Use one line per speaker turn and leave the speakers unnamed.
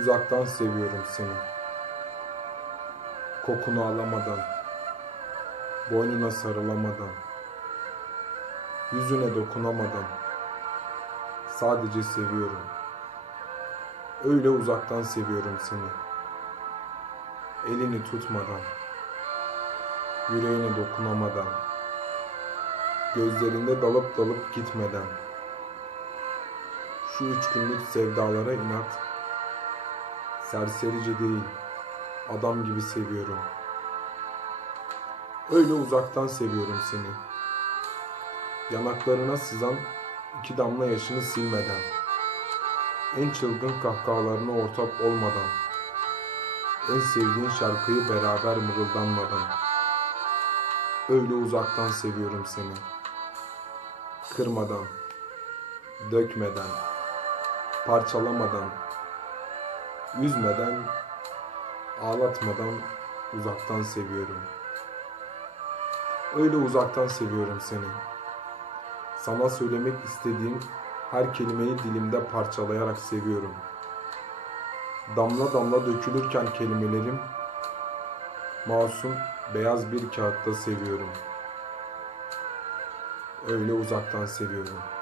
Uzaktan seviyorum seni. Kokunu alamadan, boynuna sarılamadan, yüzüne dokunamadan sadece seviyorum. Öyle uzaktan seviyorum seni. Elini tutmadan, yüreğine dokunamadan, gözlerinde dalıp dalıp gitmeden şu üç günlük sevdalara inat Serserice değil, adam gibi seviyorum. Öyle uzaktan seviyorum seni. Yanaklarına sızan iki damla yaşını silmeden, en çılgın kahkahalarına ortak olmadan, en sevdiğin şarkıyı beraber mırıldanmadan. Öyle uzaktan seviyorum seni. Kırmadan, dökmeden, parçalamadan, Üzmeden, ağlatmadan uzaktan seviyorum. Öyle uzaktan seviyorum seni. Sana söylemek istediğim her kelimeyi dilimde parçalayarak seviyorum. Damla damla dökülürken kelimelerim masum beyaz bir kağıtta seviyorum. Öyle uzaktan seviyorum.